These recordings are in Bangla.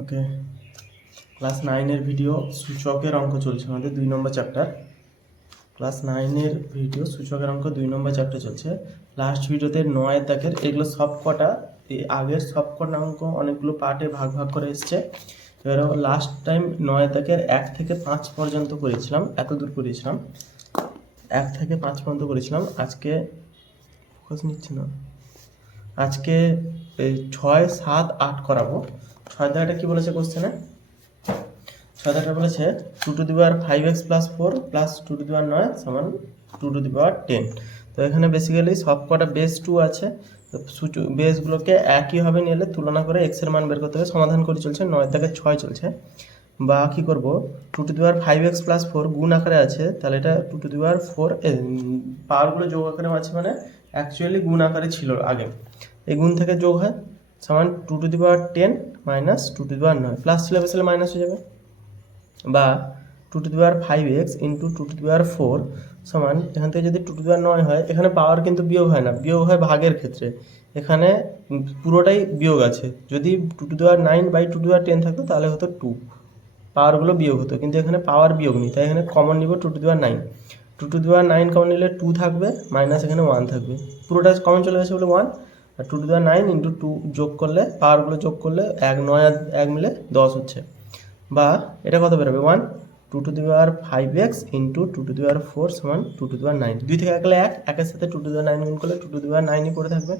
ওকে ক্লাস নাইনের ভিডিও সূচকের অঙ্ক চলছে। আমাদের দুই নম্বর চ্যাপ্টার ক্লাস নাইনের ভিডিও সূচকের অঙ্ক দুই নম্বর চ্যাপ্টার চলছে। লাস্ট ভিডিওতে নয় দাগের এগুলো সব কটা, এই আগের সব কটা অঙ্ক অনেকগুলো পার্টে ভাগ ভাগ করে এসছে। এবার লাস্ট টাইম নয় দাগের এক থেকে পাঁচ পর্যন্ত করেছিলাম, এত দূর করেছিলাম। এক থেকে পাঁচ পর্যন্ত করেছিলাম। আজকে ফোকাস নিচ্ছে না। আজকে ছয়, সাত, আট করাবো। ছয় দাগটা কি বলেছে কোশ্চেনে ছয় দাগটা বলেছে two to the power five x plus four plus two to the power নয় সমান two to the power ten তো এখানে বেসিক্যালি সব কটা বেস টু আছে। তো বেসগুলোকে একইভাবে নিলে তুলনা করে এক্সের মান বের করতে হবে। সমাধান করে চলছে, নয় থেকে ছয় চলছে। বা কী করব? Two to the power five x plus four গুণ আকারে আছে, তাহলে এটা two to the power four পাওয়ারগুলো যোগ আকারে আছে মানে অ্যাকচুয়ালি গুণ আকারে ছিল আগে। এই গুণ থেকে যোগ হয়। সমান two to the power ten minus two to the power নয় প্লাস ছিল বেসলে মাইনাস হয়ে যাবে। বা two to the power five x into two to the power four সমান এখান থেকে যদি টু টু দি পাওয়ার নয় হয়, এখানে পাওয়ার কিন্তু বিয়োগ হয় না। বিয়োগ হয় ভাগের ক্ষেত্রে। এখানে পুরোটাই বিয়োগ আছে। যদি two to the power nine by two to the power ten থাকতো, তাহলে হতো টু পাওয়ারগুলো বিয়োগ হতো। কিন্তু এখানে পাওয়ার বিয়োগ নেই। তাই এখানে কমন নিব two to the power nine two to the power nine common নিলে টু থাকবে মাইনাস এখানে ওয়ান থাকবে। পুরোটা কমন চলে গেছে বলে one R two to the power nine into two যোগ করলে পাওয়ারগুলো যোগ করলে এক নয় এক মিলে দশ হচ্ছে বা এটা কত বেরোবে one two to the power five x into two to the power four সমান two to the power nine দুই থেকে একলে এক একের সাথে two to the power nine গুণ করলে টু টু দি পাওয়ার নাইনই পড়ে থাকবে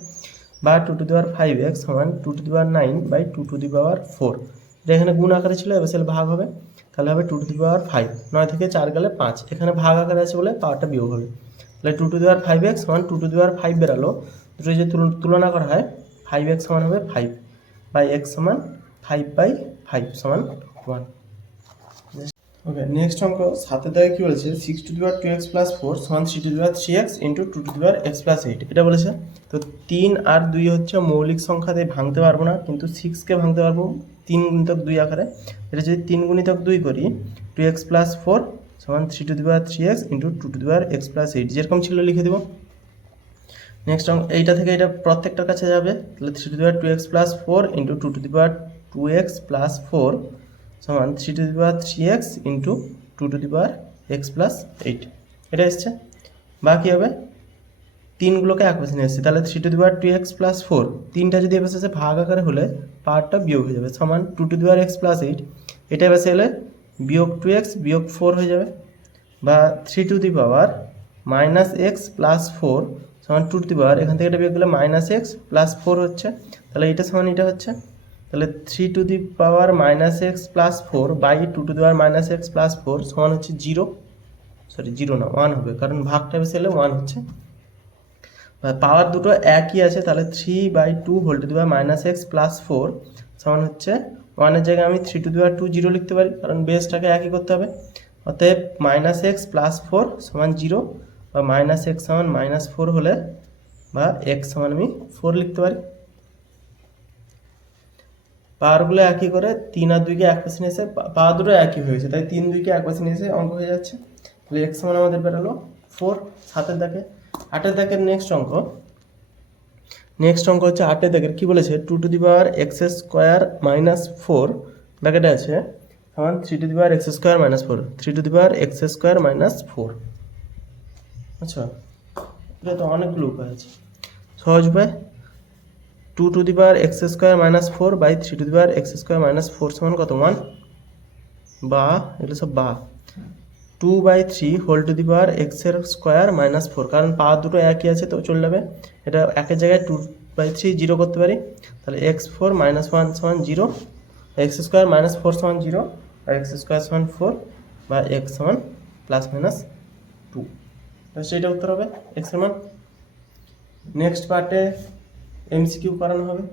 বা two to the power five x সমান two to the power nine by two to the power four এটা এখানে গুণ আকারে ছিল এবার সেটা ভাগ হবে তাহলে হবে two to the power five নয় থেকে চার গেলে পাঁচ এখানে ভাগ আকারে আছে বলে পাওয়ারটা বিয়োগ হবে তাহলে two to the power five x সমান two to the power five বেরালো দুটো যদি তুল- তুলনা করা হয় ফাইভ এক্স সমান হবে ফাইভ বাই এক্স সমান ফাইভ বাই ফাইভ সমান ওয়ান ওকে নেক্সট অঙ্ক সাথে দাগে কী বলেছে? Six to the power two x plus four সমান three to the power three x into two to the power x plus eight এটা বলেছে। তো তিন আর দুই হচ্ছে মৌলিক সংখ্যা দিয়ে ভাঙতে পারব না, কিন্তু সিক্সকে ভাঙতে পারব তিন গুণিতক দুই আকারে। এটা যদি তিন গুণিতক দুই করি টু এক্স প্লাস ফোর সমান three to the power three x into two to the power x plus eight যেরকম ছিল লিখে দেবো। নেক্সট এইটা থেকে এটা প্রত্যেকটার কাছে যাবে। তাহলে three to the power two x plus four into two to the power two x plus four সমান three to the power three x into two to the power x plus eight এটা এসছে। বাকি হবে তিনগুলোকে এক পাশে নিয়ে এসছে। তাহলে three to the power two x plus four তিনটা যদি এবার এসে ভাগ আকারে হলে পাওয়ারটা বিয়োগ হয়ে যাবে। সমান two to the power x plus eight এটা এবার এলে বিয়োগ টু এক্স বিয়োগ ফোর হয়ে যাবে। বা three to the power minus x plus four সমান টু টু দি পাওয়ার এখান থেকে এটা বিয়োগ গেলে মাইনাস এক্স প্লাস ফোর হচ্ছে। তাহলে এটা সমান এটা হচ্ছে। তাহলে three to the power minus x plus four by two to the power minus x plus four সমান হচ্ছে জিরো সরি জিরো না ওয়ান হবে, কারণ ভাগটা বেশি এলে ওয়ান হচ্ছে। পাওয়ার দুটো একই আছে, তাহলে three by two whole to the power minus x plus four সমান হচ্ছে ওয়ানের জায়গায় আমি three to the power two zero লিখতে পারি, কারণ বেসটাকে একই করতে হবে। অতএব মাইনাস এক্স প্লাস ফোর সমান জিরো বা মাইনাস এক্স সমান মাইনাস ফোর হলে বা এক্স সমান আমি ফোর লিখতে পারি। পাওয়ারগুলো একই করে, তিন আর দুইকে এক পাশে নিয়ে এসে পা- পাওয়ার দুটো একই হয়েছে তাই তিন দুইকে এক পাশে নিয়ে এসে অঙ্ক হয়ে যাচ্ছে। তাহলে এক্স সমান আমাদের বেরোলো ফোর সাতের দাগে আটের দাগের নেক্সট অঙ্ক। নেক্সট অঙ্ক হচ্ছে আটের দাগের, কি বলেছে? Two to the power x square minus four ব্র্যাকেটে আছে, সমান three to the power x square minus four three to the power x square minus four আচ্ছা এটা তো অনেকগুলো উপায় আছে। সহজ উপায় two to the power x square minus four by three to the power x square minus four সমান কত? ওয়ান বা, এগুলো সব বা। Two by three whole to the power এক্সের স্কোয়ার মাইনাস ফোর কারণ পাওয়ার দুটো একই আছে তো চলে যাবে। এটা একের জায়গায় টু বাই থ্রি জিরো করতে পারি। তাহলে এক্স ফোর মাইনাস ওয়ান সমান zero x square minus four সমান জিরো আর এক্স স্কোয়ার সমান ফোর বা এক্স সমান প্লাস মাইনাস টু সেটা উত্তর হবে। এক্সের মান নেক্সট পার্টে এমসিকিউ করানো হবে।